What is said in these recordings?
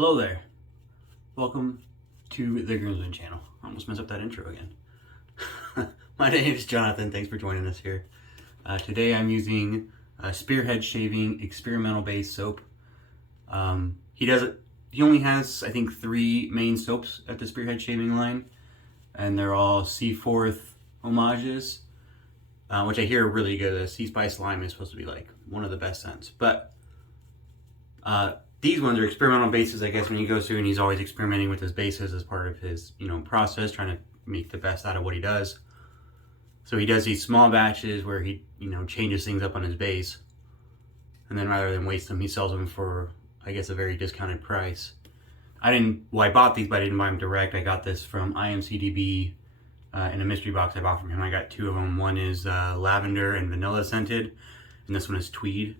Hello there. Welcome to the Groomsman channel. I almost messed up that intro again. My name is Jonathan. Thanks for joining us here. Today I'm using Spearhead Shaving Experimental Base Soap. He only has, I think, 3 main soaps at the Spearhead Shaving line, and they're all Seaforth homages, which I hear are really good. The Sea Spice Lime is supposed to be like one of the best scents, but these ones are experimental bases, I guess, when he goes through and he's always experimenting with his bases as part of his, process, trying to make the best out of what he does. So he does these small batches where he, changes things up on his base. And then rather than waste them, he sells them for, I guess, a very discounted price. I bought these, but I didn't buy them direct. I got this from IMCDB in a mystery box I bought from him. I got 2 of them. One is lavender and vanilla scented, and this one is tweed.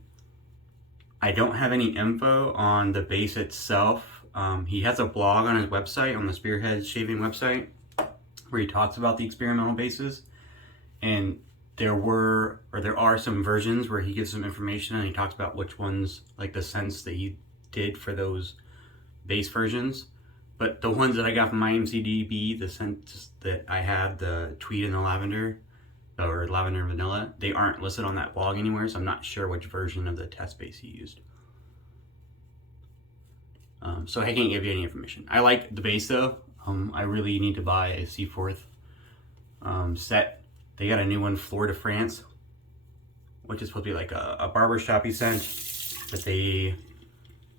I don't have any info on the base itself. He has a blog on his website, on the Spearhead Shaving website, where he talks about the experimental bases. And there are some versions where he gives some information and he talks about which ones, like the scents that he did for those base versions. But the ones that I got from IMCDB, the scents that I had, the tweed and the lavender, or lavender and vanilla, they aren't listed on that blog anywhere, so I'm not sure which version of the test base he used. So I can't give you any information. I like the base though. I really need to buy a Seaforth set. They got a new one, Fleur de France, which is supposed to be like a barbershop-y scent, but they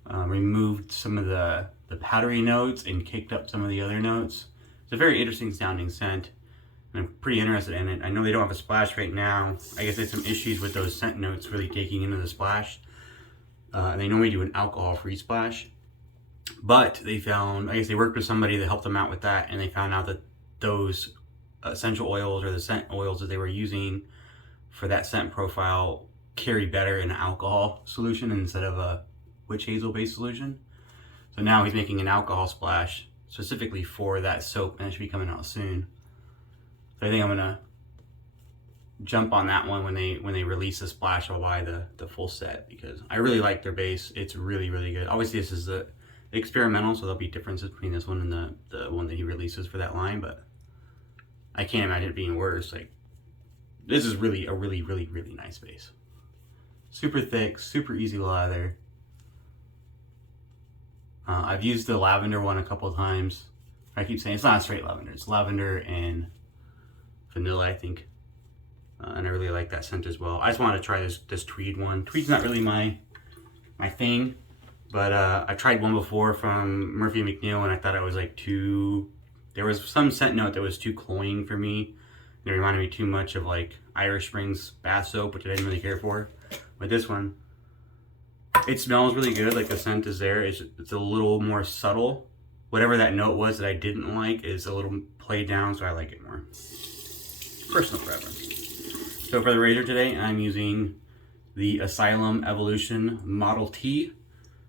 removed some of the powdery notes and kicked up some of the other notes. It's a very interesting sounding scent. I'm pretty interested in it. I know they don't have a splash right now. I guess there's some issues with those scent notes really taking into the splash. They normally do an alcohol-free splash. But they found, I guess they worked with somebody that helped them out with that, and they found out that those essential oils or the scent oils that they were using for that scent profile carry better in an alcohol solution instead of a witch hazel-based solution. So now he's making an alcohol splash specifically for that soap, and it should be coming out soon. So I think I'm gonna jump on that one when they release the splash. I'll buy the full set because I really like their base. It's really, really good. Obviously this is the experimental, so there'll be differences between this one and the one that he releases for that line, but I can't imagine it being worse. Like, this is really a really, really, really nice base. Super thick, super easy lather. I've used the lavender one a couple of times. I keep saying it's not straight lavender. It's lavender and vanilla, I think. And I really like that scent as well. I just wanted to try this tweed one. Tweed's not really my thing, but I tried one before from Murphy McNeil, and I thought it was like there was some scent note that was too cloying for me. It reminded me too much of like Irish Springs bath soap, which I didn't really care for. But this one, it smells really good. Like the scent is there. It's a little more subtle. Whatever that note was that I didn't like is a little played down, so I like it more. Personal preference. So for the razor today, I'm using the Asylum Evolution Model T.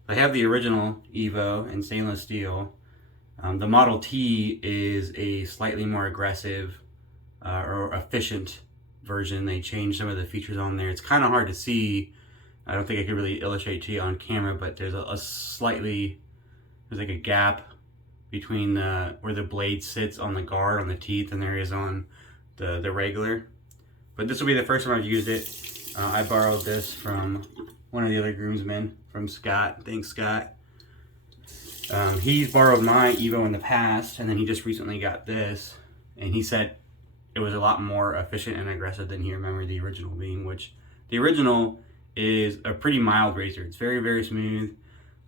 I have the original Evo in stainless steel. The Model T is a slightly more aggressive or efficient version. They changed some of the features on there. It's kind of hard to see. I don't think I could really illustrate to you on camera, but there's there's like a gap between where the blade sits on the guard on the teeth and there is on the regular. But this will be the first time I've used it. I borrowed this from one of the other groomsmen, from Scott. Thanks, Scott. He's borrowed my Evo in the past, and then he just recently got this, and he said it was a lot more efficient and aggressive than he remembered the original being, which the original is a pretty mild razor. It's very, very smooth,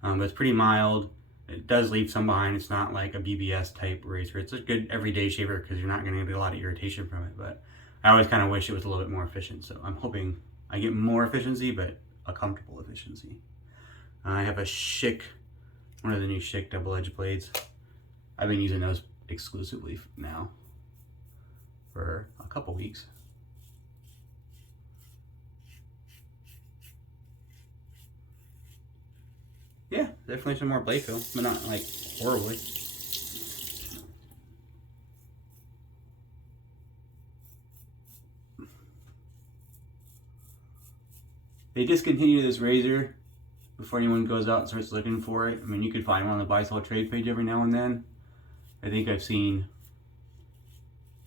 but it's pretty mild. It does leave some behind. It's not like a BBS type razor. It's a good everyday shaver because you're not going to get a lot of irritation from it, but I always kind of wish it was a little bit more efficient, so I'm hoping I get more efficiency, but a comfortable efficiency. I have a Schick, one of the new Schick double-edged blades. I've been using those exclusively now for a couple weeks. Yeah, definitely some more blade feel, but not like horribly. They discontinued this razor before anyone goes out and starts looking for it. I mean, you could find one on the buy sell trade page every now and then. I think I've seen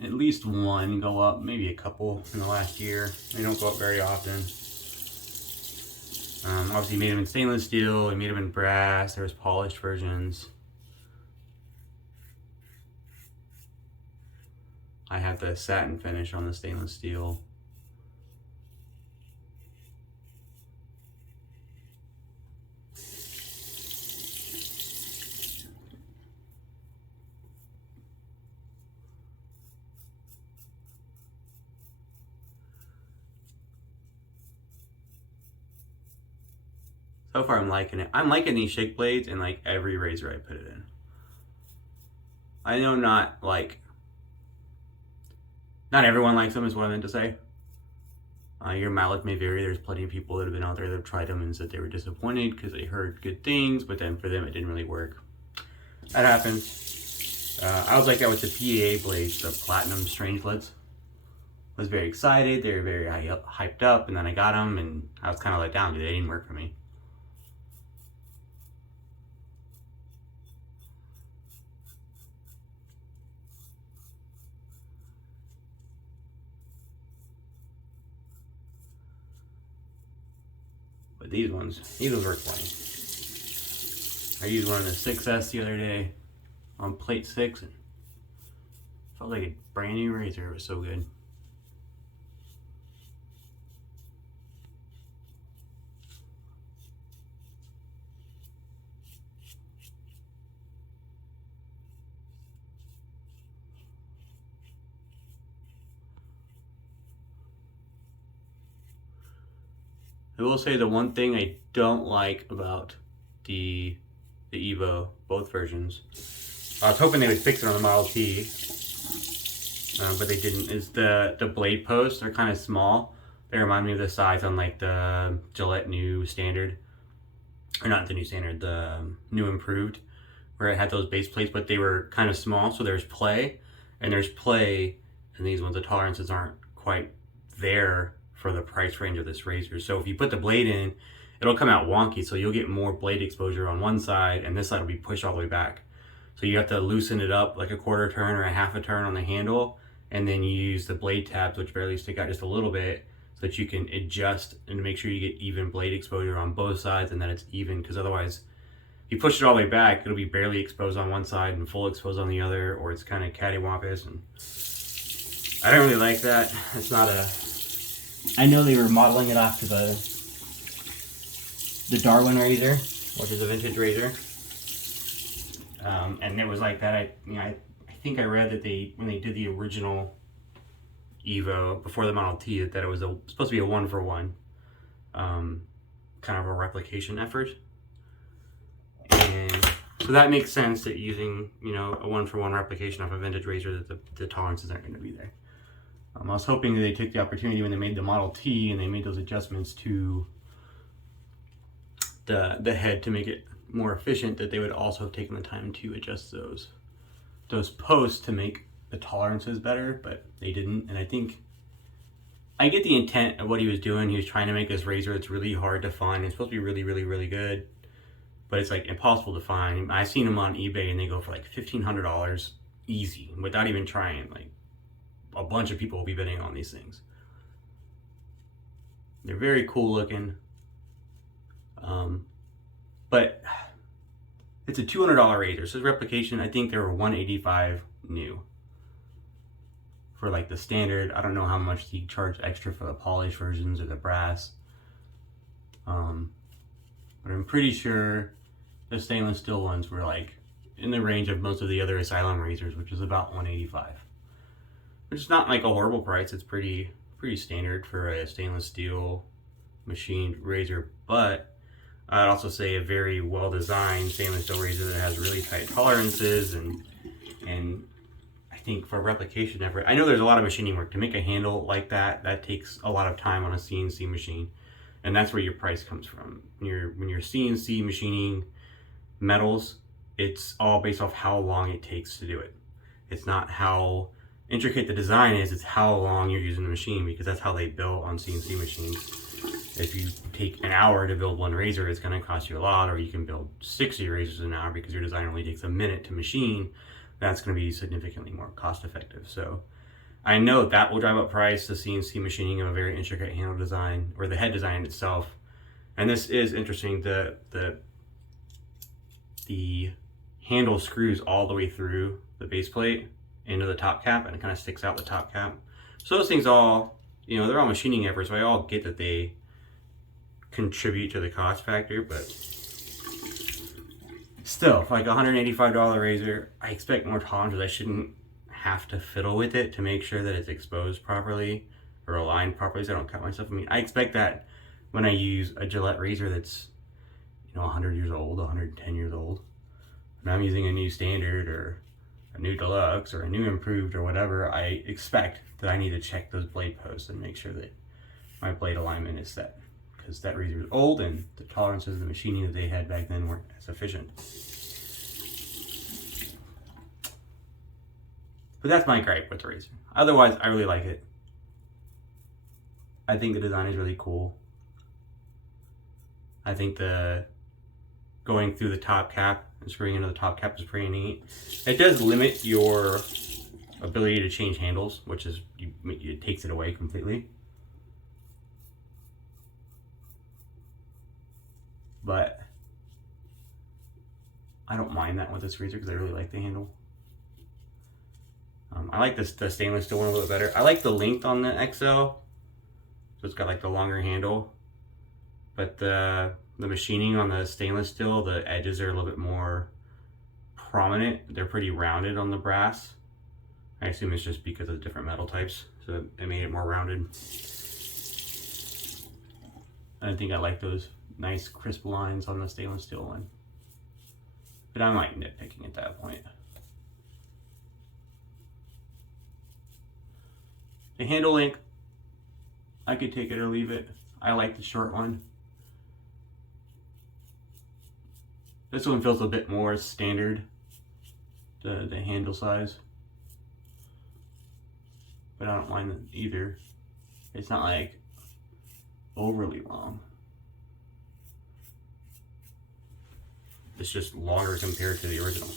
at least one go up, maybe a couple in the last year. They don't go up very often. Obviously made them in stainless steel, we made them in brass, there was polished versions. I have the satin finish on the stainless steel. So far I'm liking it. I'm liking these Schick blades in like every razor I put it in. I know not everyone likes them is what I meant to say. Your mileage may vary. There's plenty of people that have been out there that have tried them and said they were disappointed because they heard good things, but then for them it didn't really work. That happens. I was like that with the PAA blades, the platinum strangelets. I was very excited. They were very hyped up, and then I got them and I was kind of let down because they didn't work for me. But these ones work fine. I used one in the 6S the other day on plate 6 and felt like a brand new razor. It was so good. I will say the one thing I don't like about the Evo, both versions, I was hoping they would fix it on the Model T, but they didn't, is the blade posts are kind of small. They remind me of the size on like the Gillette new standard, or not the new standard, the new improved, where it had those base plates, but they were kind of small. So there's play, and these ones, the tolerances aren't quite there for the price range of this razor. So if you put the blade in, it'll come out wonky, so you'll get more blade exposure on one side and this side will be pushed all the way back. So you have to loosen it up like a quarter turn or a half a turn on the handle, and then you use the blade tabs, which barely stick out just a little bit, so that you can adjust and make sure you get even blade exposure on both sides and that it's even, because otherwise if you push it all the way back, it'll be barely exposed on one side and full exposed on the other, or it's kind of cattywampus, and I don't really like that. It's not a... I know they were modeling it after the Darwin razor, which is a vintage razor, and it was like that. I think I read that when they did the original Evo before the Model T, that it was supposed to be a 1-for-1, kind of a replication effort, and so that makes sense that using a 1-for-1 replication of a vintage razor, that the tolerances aren't going to be there. I was hoping that they took the opportunity when they made the Model T and they made those adjustments to the head to make it more efficient, that they would also have taken the time to adjust those posts to make the tolerances better, but they didn't. And I think I get the intent of what he was doing. He was trying to make this razor that's really hard to find. It's supposed to be really, really, really good, but it's like impossible to find. I've seen them on eBay and they go for like $1,500 easy without even trying. Like, a bunch of people will be bidding on these things. They're very cool looking, but it's a $200 razor. So replication, I think they were $185 new for like the standard. I don't know how much he charged extra for the polished versions or the brass, but I'm pretty sure the stainless steel ones were like in the range of most of the other Asylum razors, which is about $185. Which is not like a horrible price. It's pretty standard for a stainless steel machined razor, but I'd also say a very well designed stainless steel razor that has really tight tolerances, and I think for replication effort, I know there's a lot of machining work to make a handle like that. That takes a lot of time on a CNC machine, and that's where your price comes from. When you're CNC machining metals, it's all based off how long it takes to do it. It's not how intricate the design is, it's how long you're using the machine, because that's how they build on CNC machines. if you take an hour to build one razor, it's going to cost you a lot, or you can build 60 razors in an hour because your design only takes a minute to machine. That's going to be significantly more cost effective. So I know that will drive up price, the CNC machining of a very intricate handle design, or the head design itself. And this is interesting. The handle screws all the way through the base plate into the top cap, and it kind of sticks out the top cap. So those things all, you know, they're all machining efforts, so I all get that they contribute to the cost factor, but still, for like a $185 razor, I expect more tolerances. I shouldn't have to fiddle with it to make sure that it's exposed properly or aligned properly so I don't cut myself. I mean, I expect that when I use a Gillette razor that's, you know, 100 years old, 110 years old, and I'm using a new standard or a new deluxe or a new improved or whatever, I expect that I need to check those blade posts and make sure that my blade alignment is set, because that razor is old and the tolerances of the machining that they had back then weren't as efficient. But that's my gripe with the razor. Otherwise, I really like it. I think the design is really cool. I think the going through the top cap and screwing into the top cap is pretty neat. It does limit your ability to change handles, which is, it takes it away completely. But I don't mind that with this razor because I really like the handle. I like the stainless steel one a little bit better. I like the length on the XL, so it's got like the longer handle. But the machining on the stainless steel, the edges are a little bit more prominent. They're pretty rounded on the brass. I assume it's just because of the different metal types, so it made it more rounded. I think I like those nice crisp lines on the stainless steel one. But I'm like nitpicking at that point. The handle length, I could take it or leave it. I like the short one. This one feels a bit more standard, the handle size. But I don't mind it either. It's not like overly long. It's just longer compared to the original.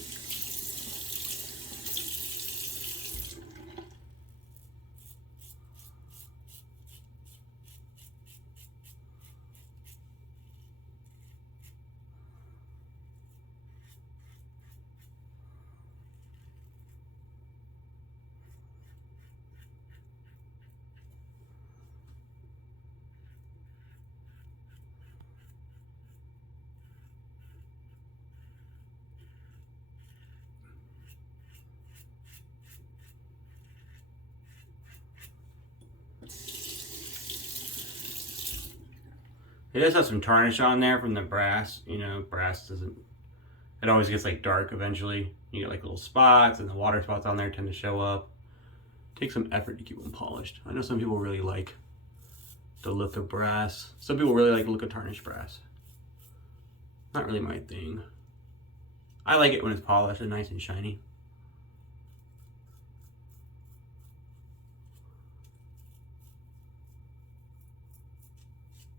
It does have some tarnish on there from the brass. You know, brass doesn't, it always gets like dark eventually. You get like little spots, and the water spots on there tend to show up. It takes some effort to keep them polished. I know some people really like the look of brass. Some people really like the look of tarnished brass. Not really my thing. I like it when it's polished and nice and shiny.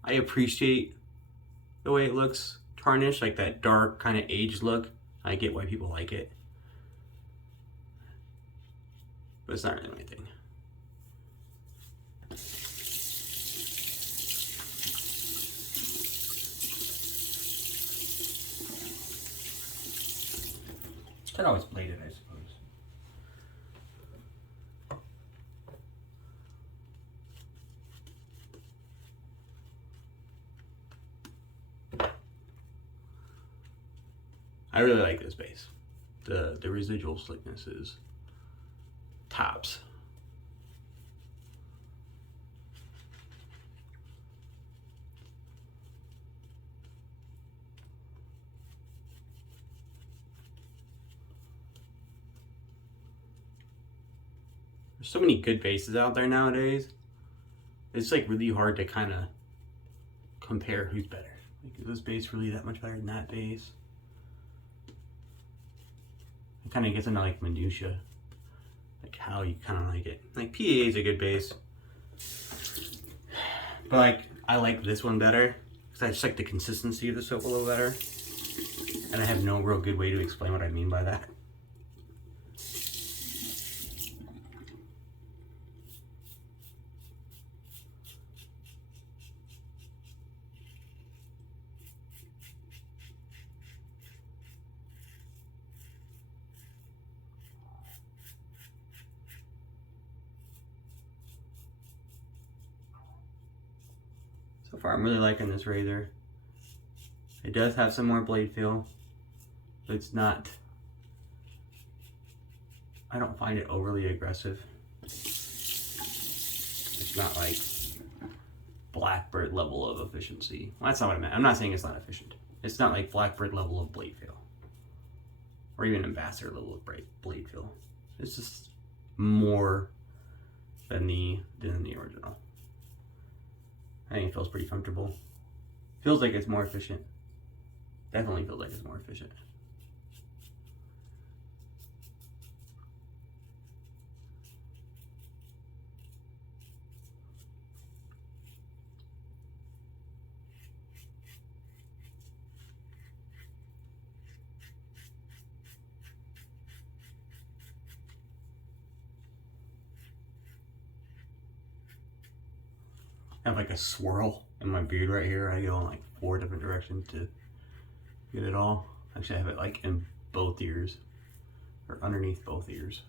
I appreciate the way it looks tarnished, like that dark kind of aged look. I get why people like it, but it's not really my thing. Could always blade it, I suppose. I really like this base. The residual slickness is tops. There's so many good bases out there nowadays. It's like really hard to kind of compare who's better. Like, is this base really that much better than that base? It kind of gets into like minutia, like how you kind of like it. Like PA is a good base, but like I like this one better because I just like the consistency of the soap a little better. And I have no real good way to explain what I mean by that. So far, I'm really liking this razor. It does have some more blade feel, but it's not, I don't find it overly aggressive. It's not like Blackbird level of efficiency. Well, that's not what I meant. I'm not saying it's not efficient. It's not like Blackbird level of blade feel, or even Ambassador level of blade feel. It's just more than the original. I think it feels pretty comfortable. Feels like it's more efficient. Definitely feels like it's more efficient. I have like a swirl in my beard right here. I go in like 4 different directions to get it all. Actually, I have it like in both ears, or underneath both ears.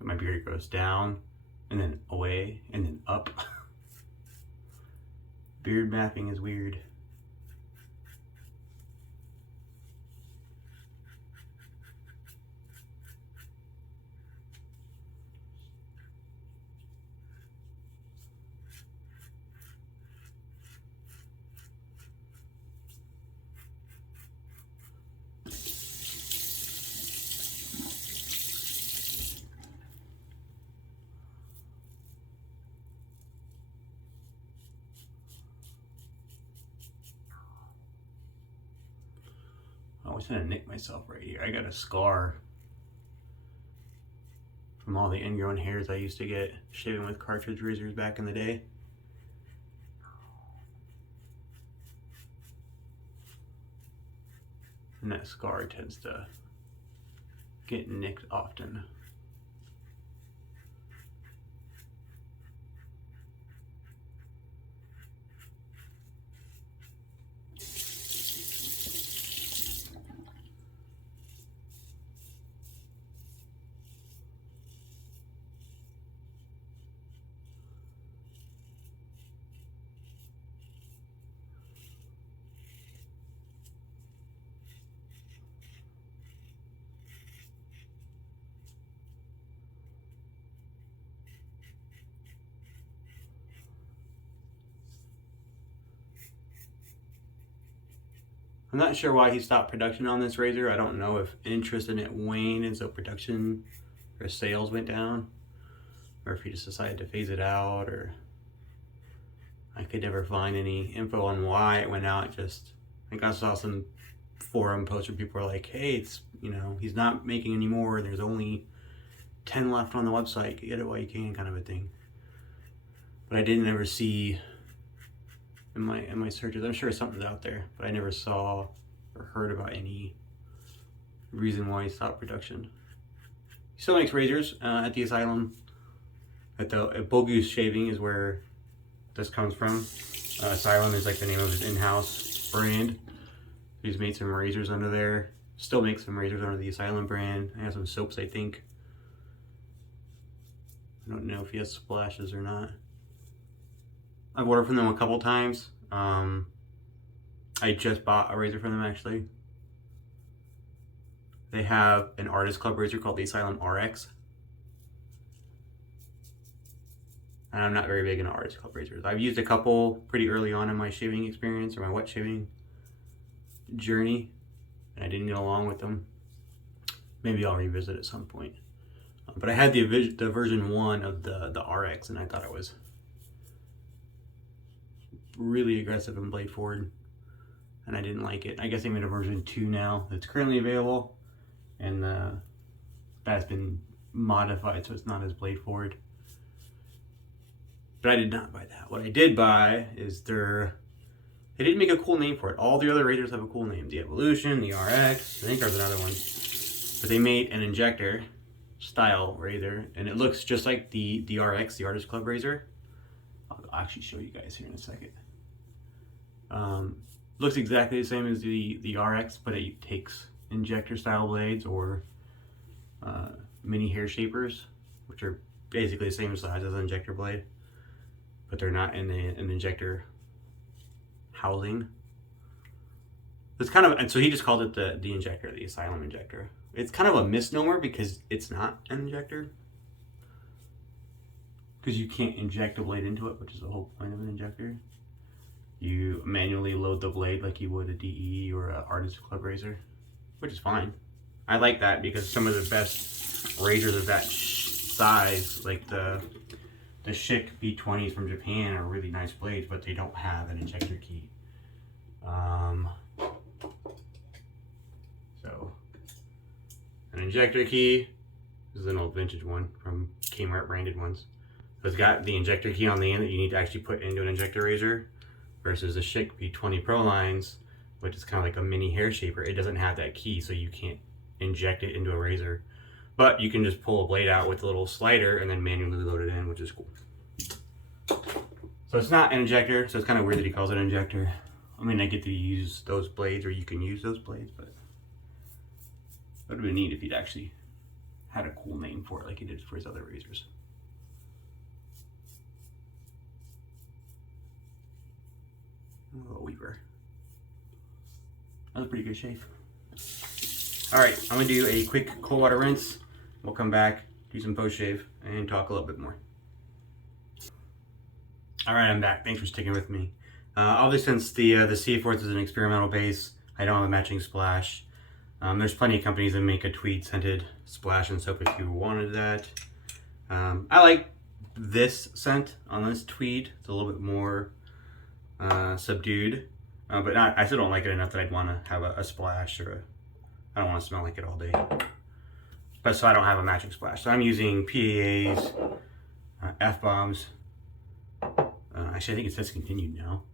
So my beard goes down, and then away, and then up. Beard mapping is weird. I was gonna nick myself right here. I got a scar from all the ingrown hairs I used to get shaving with cartridge razors back in the day. And that scar tends to get nicked often. I'm not sure why he stopped production on this razor. I don't know if interest in it waned and so production or sales went down, or if he just decided to phase it out, or I could never find any info on why it went out. Just, I think I saw some forum posts where people were like, hey, it's, you know, he's not making any more. There's only 10 left on the website. Get it while you can, kind of a thing. But I didn't ever see in my searches. I'm sure something's out there, but I never saw or heard about any reason why he stopped production. He still makes razors at the Asylum. At Bull Goose Shaving is where this comes from. Asylum is like the name of his in-house brand. He's made some razors under there. Still makes some razors under the Asylum brand. I have some soaps, I think. I don't know if he has splashes or not. I've ordered from them a couple times. I just bought a razor from them, actually. They have an Artist Club razor called the Asylum RX. And I'm not very big into Artist Club razors. I've used a couple pretty early on in my shaving experience, or my wet shaving journey, and I didn't get along with them. Maybe I'll revisit at some point. But I had the version 1 of the RX, and I thought it was really aggressive and blade forward. and I didn't like it. I guess they made a version 2 now that's currently available, and that's been modified so it's not as blade forward. But I did not buy that. What I did buy is they didn't make a cool name for it. All the other razors have a cool name. The Evolution, the RX, I think there's another one. But they made an injector style razor, and it looks just like the RX, the Artist Club razor. I'll actually show you guys here in a second. Looks exactly the same as the RX, but it takes injector style blades or mini hair shapers, which are basically the same size as an injector blade, but they're not in an injector housing. It's kind of, and so he just called it the injector, the Asylum injector. It's kind of a misnomer because it's not an injector, because you can't inject a blade into it, which is the whole point of an injector. You manually load the blade like you would a DE or an Artist Club razor, which is fine. I like that because some of the best razors of that size, like the Schick B20s from Japan, are really nice blades, but they don't have an injector key. So an injector key, this is an old vintage one from Kmart branded ones. So it's got the injector key on the end that you need to actually put into an injector razor, versus the Schick B20 Pro lines, which is kind of like a mini hair shaper. It doesn't have that key, so you can't inject it into a razor. But you can just pull a blade out with a little slider and then manually load it in, which is cool. So it's not an injector, so it's kind of weird that he calls it an injector. I mean, I get to use those blades, or you can use those blades, but it would have been neat if he'd actually had a cool name for it like he did for his other razors. Oh, Weaver. That was a pretty good shave. Alright, I'm going to do a quick cold water rinse. We'll come back, do some post shave, and talk a little bit more. Alright, I'm back. Thanks for sticking with me. Obviously, since the CF4 is an experimental base, I don't have a matching splash. There's plenty of companies that make a tweed scented splash and soap if you wanted that. I like this scent on this tweed. It's a little bit more subdued, but I still don't like it enough that I'd want to have a splash, or I don't want to smell like it all day. But so I don't have a matching splash. So I'm using PAAs, F-bombs. Actually, I think it's discontinued now,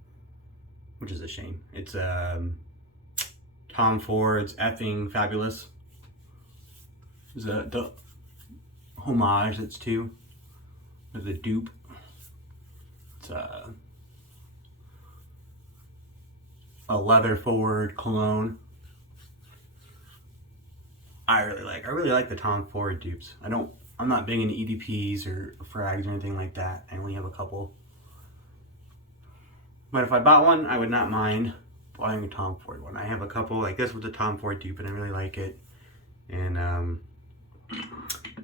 which is a shame. It's Tom Ford's Effing Fabulous. Is the homage that's to the dupe. It's a leather forward cologne. I really like the Tom Ford dupes. I'm not big into EDPs or frags or anything like that. I only have a couple. But if I bought one, I would not mind buying a Tom Ford one. I have a couple, like this with the Tom Ford dupe, and I really like it. And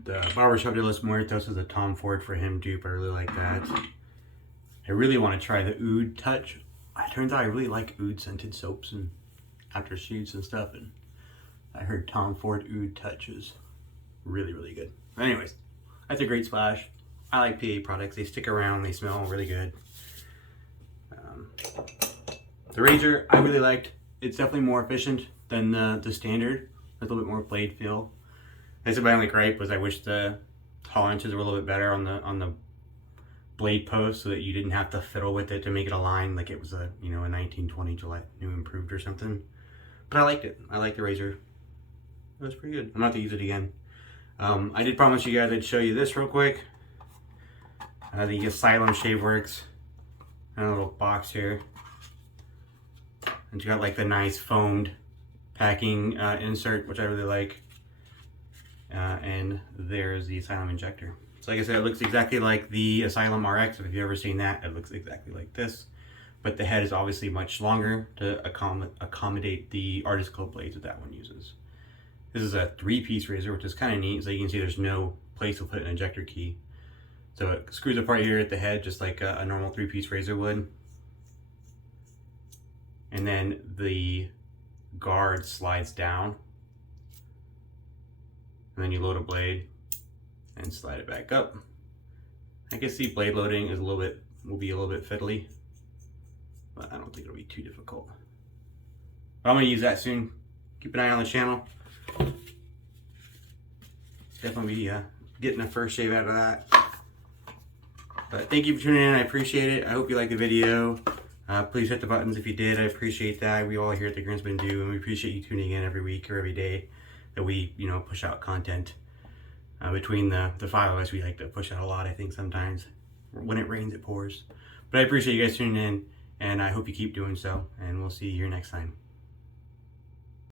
the Barbershop de los Muertos is a Tom Ford for him dupe. I really like that. I really want to try the Oud Touch. It turns out I really like Oud scented soaps and after shoots and stuff, and I heard Tom Ford Oud Touch is really, really good. But anyways, that's a great splash. I like PA products. They stick around, they smell really good. The razor I really liked. It's definitely more efficient than the standard. A little bit more blade feel. I said my only gripe was I wish the tolerances were a little bit better on the blade post, so that you didn't have to fiddle with it to make it align like it was a 1920 Gillette New Improved or something. But I liked it. I liked the razor. It was pretty good. I'm going to have to use it again. I did promise you guys I'd show you this real quick. The Asylum Shave Works. And a little box here. And you got like the nice foamed packing insert, which I really like. And there's the Asylum injector. So like I said, it looks exactly like the Asylum RX. If you've ever seen that, it looks exactly like this. But the head is obviously much longer to accommodate the Artist Club blades that one uses. This is a 3-piece razor, which is kind of neat. So you can see there's no place to put an injector key. So it screws apart here at the head, just like a normal 3-piece razor would. And then the guard slides down. And then you load a blade and slide it back up. I can see blade loading is will be a little bit fiddly, but I don't think it'll be too difficult. But I'm gonna use that soon. Keep an eye on the channel. Definitely be getting a first shave out of that. But thank you for tuning in. I appreciate it. I hope you liked the video. Please hit the buttons if you did. I appreciate that. We all here at the Grinsman do, and we appreciate you tuning in every week or every day that we, push out content. Between the five of us, we like to push out a lot, I think, sometimes. When it rains, it pours. But I appreciate you guys tuning in, and I hope you keep doing so, and we'll see you here next time.